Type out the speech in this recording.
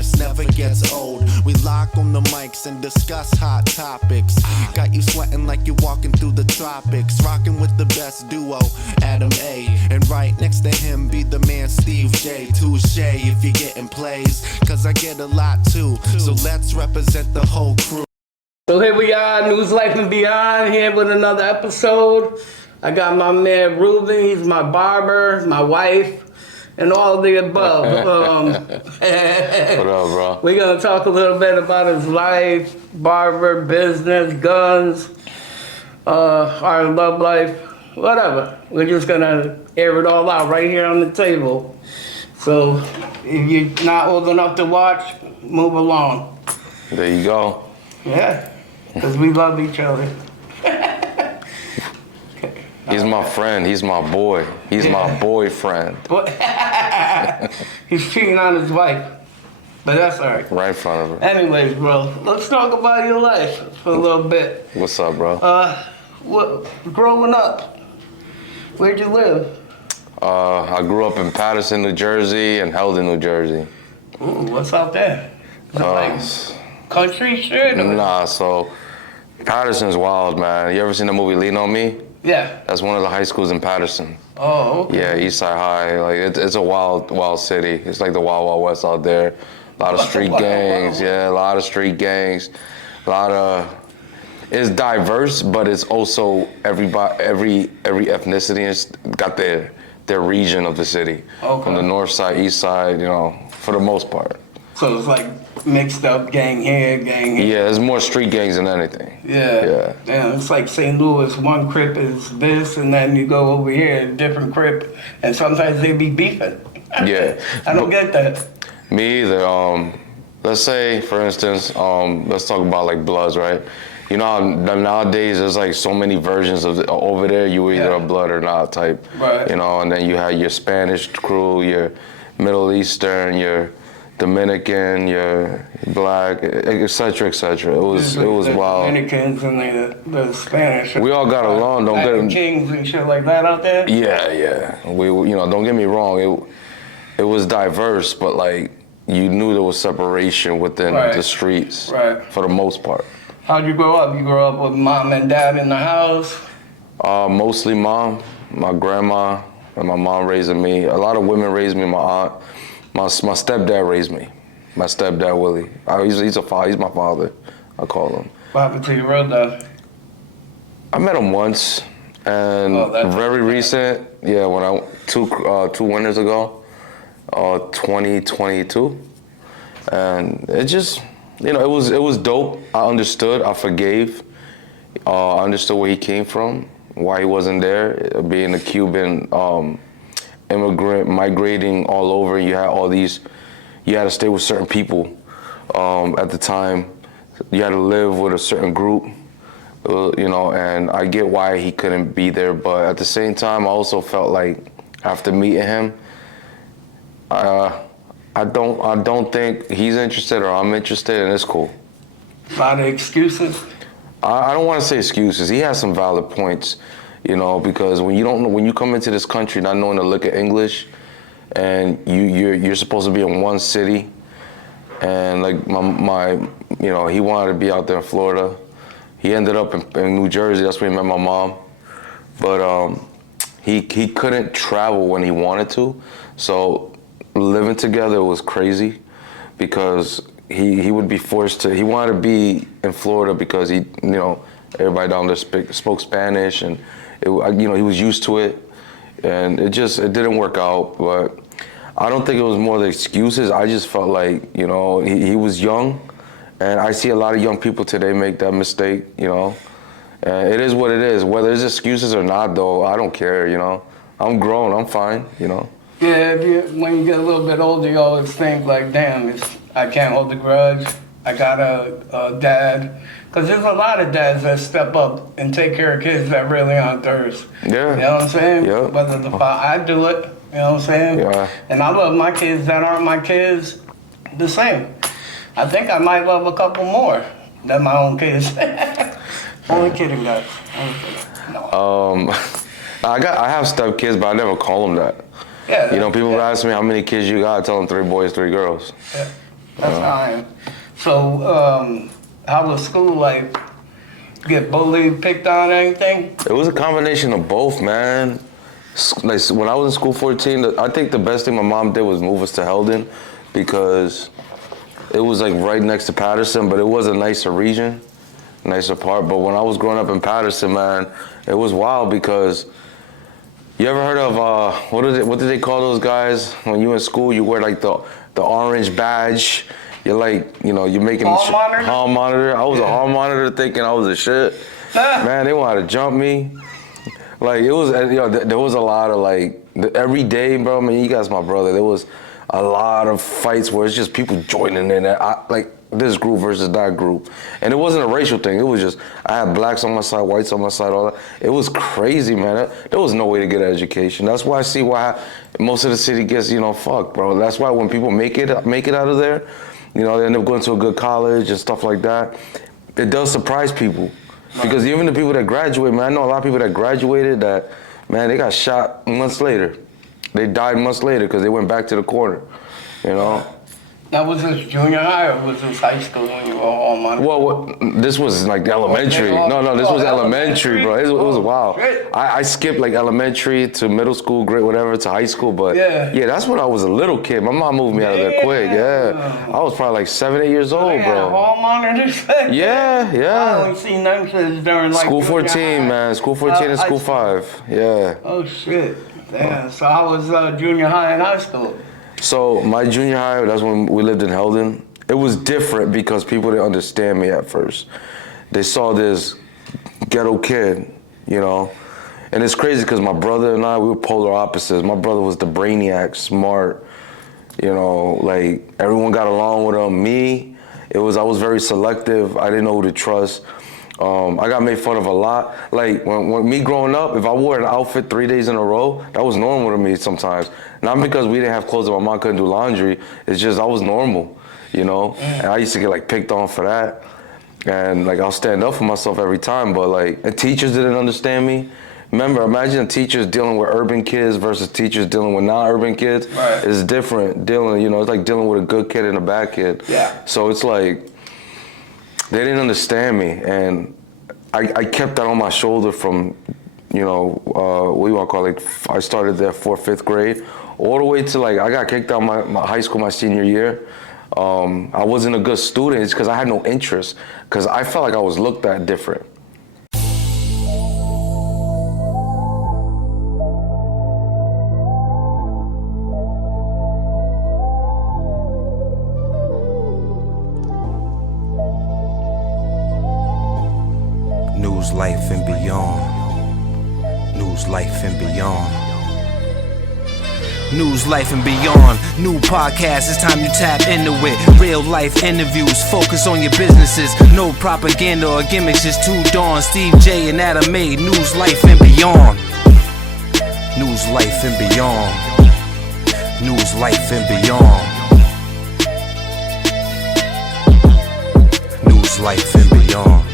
greatness never gets old. We lock on the mics and discuss hot topics. Got you sweating like you're walking through the tropics. Rocking with the best duo, Adam A. And right next to him be the man Steve J. Touche if you're getting plays, cause I get a lot too. So let's represent the whole crew. So here we are, News Life and Beyond, here with another episode. I got my man Rubin, he's my barber, my wife, and all the above. What up, bro? We're going to talk a little bit about his life, barber, business, guns, our love life, whatever. We're just going to air it all out right here on the table. So if you're not old enough to watch, move along. There you go. Yeah, because we love each other. He's my friend. He's my boy. He's my boyfriend. He's cheating on his wife, but that's all right. Right in front of her. Anyways, bro, let's talk about your life for a little bit. What's up, bro? Growing up, where'd you live? I grew up in Paterson, New Jersey, and Helden, New Jersey. Ooh, what's out there? Is it like country shit? Or? Nah, so Paterson's wild, man. You ever seen the movie Lean on Me? Yeah. That's one of the high schools in Paterson. Oh, okay. Yeah, Eastside High. Like it's a wild city. It's like the Wild Wild West out there. A lot of street gangs. Yeah, a lot of street gangs. It's diverse, but it's also every ethnicity has got their region of the city. Okay. From the north side, east side, for the most part. So it's like mixed up gang here, gang here. Yeah, there's more street gangs than anything. Yeah. Damn, it's like St. Louis, one crip is this, and then you go over here, a different crip, and sometimes they be beefing. Yeah. I don't get that. Me either. Let's say, for instance, let's talk about like Bloods, right? You know how nowadays there's like so many versions of over there, you were either a Blood or not type. Right. And then you had your Spanish crew, your Middle Eastern, your Dominican, your Black, etc., etc. It was wild. Dominicans and the Spanish. We all got along. Don't get kings and shit like that out there. Yeah. We don't get me wrong. It was diverse, but like you knew there was separation within the streets. Right. For the most part. How'd you grow up? You grew up with mom and dad in the house? Mostly mom, my grandma, and my mom raising me. A lot of women raised me. My aunt. My stepdad raised me. My stepdad, Willie. He's my father, I call him. What happened to your real dad? I met him once, and very recent, when two winters ago, 2022. And it just, it was dope. I understood, I forgave. I understood where he came from, why he wasn't there, being a Cuban, immigrant migrating all over. You had to stay with certain people at the time. You had to live with a certain group, and I get why he couldn't be there. But at the same time, I also felt like after meeting him, I don't think he's interested or I'm interested, and it's cool. A lot of excuses? I don't want to say excuses. He has some valid points. Because when you come into this country not knowing to look at English, and you're supposed to be in one city, and like he wanted to be out there in Florida. He ended up in New Jersey. That's where he met my mom. But he couldn't travel when he wanted to, so living together was crazy because he would be forced to. He wanted to be in Florida because everybody down there spoke Spanish and. He was used to it, and it didn't work out. But I don't think it was more the excuses. I just felt like, he was young, and I see a lot of young people today make that mistake, And it is what it is. Whether it's excuses or not, though, I don't care, I'm grown, I'm fine, Yeah, when you get a little bit older, you always think like, damn, I can't hold a grudge. I got a dad. Because there's a lot of dads that step up and take care of kids that really aren't theirs. Yeah. You know what I'm saying? Yeah. Whether I do it, you know what I'm saying? Yeah. And I love my kids that aren't my kids the same. I think I might love a couple more than my own kids. Only kidding, guys. No. I have stepkids, but I never call them that. Yeah. People ask me how many kids you got. I tell them 3 boys, 3 girls. Yeah. That's fine. So, how was school life? Get bullied, picked on, anything? It was a combination of both, man. Like when I was in school 14, I think the best thing my mom did was move us to Heldon because it was like right next to Patterson, but it was a nicer region, nicer part. But when I was growing up in Patterson, man, it was wild because you ever heard of what did they call those guys when you in school? You wear like the orange badge. You're like, you're making hall monitor. I was a hall monitor thinking I was a shit. Man, they wanted to jump me. Like it was, there was a lot of like every day, bro. I mean, you guys, my brother. There was a lot of fights where it's just people joining in. Like this group versus that group, and it wasn't a racial thing. It was just I had blacks on my side, whites on my side, all that. It was crazy, man. There was no way to get an education. That's why I see why most of the city gets, fucked, bro. That's why when people make it out of there, they end up going to a good college and stuff like that. It does surprise people. Because even the people that graduate, man, I know a lot of people that graduated that, man, they got shot months later. They died months later because they went back to the corner, Now, was this junior high or was this high school when you were all monitor? Well, this was like elementary. No, this was elementary, bro. It was wild. I skipped like elementary to middle school, grade whatever, to high school. But yeah, that's when I was a little kid. My mom moved me out of there quick. Yeah, I was probably like 7, 8 years old, bro. Hall monitors. Yeah. I only seen them since during like school 14, man. School 14 and school 5. Yeah. Oh shit. Damn. So how was junior high and high school? So my junior high, that's when we lived in Heldon. It was different because people didn't understand me at first. They saw this ghetto kid, And it's crazy because my brother and I, we were polar opposites. My brother was the brainiac, smart, like everyone got along with him. Me, I was very selective. I didn't know who to trust. I got made fun of a lot. Like when me growing up, if I wore an outfit 3 days in a row, that was normal to me sometimes. Not because we didn't have clothes and my mom couldn't do laundry. It's just I was normal, And I used to get like picked on for that. And like I'll stand up for myself every time. But like, and teachers didn't understand me. Imagine teachers dealing with urban kids versus teachers dealing with non-urban kids. Right. It's different dealing, it's like dealing with a good kid and a bad kid. Yeah. So it's like, they didn't understand me, and I kept that on my shoulder from, what do you want to call it? I started there 4th, 5th grade, all the way to like I got kicked out my high school my senior year. I wasn't a good student. It's because I had no interest, because I felt like I was looked at different. News, life, and beyond. News, life, and beyond. News, life, and beyond. New podcast, it's time you tap into it. Real life interviews, focus on your businesses. No propaganda or gimmicks, just two dawns. Steve J and Adam A. News, life, and beyond. News, life, and beyond. News, life, and beyond. News, life, and beyond.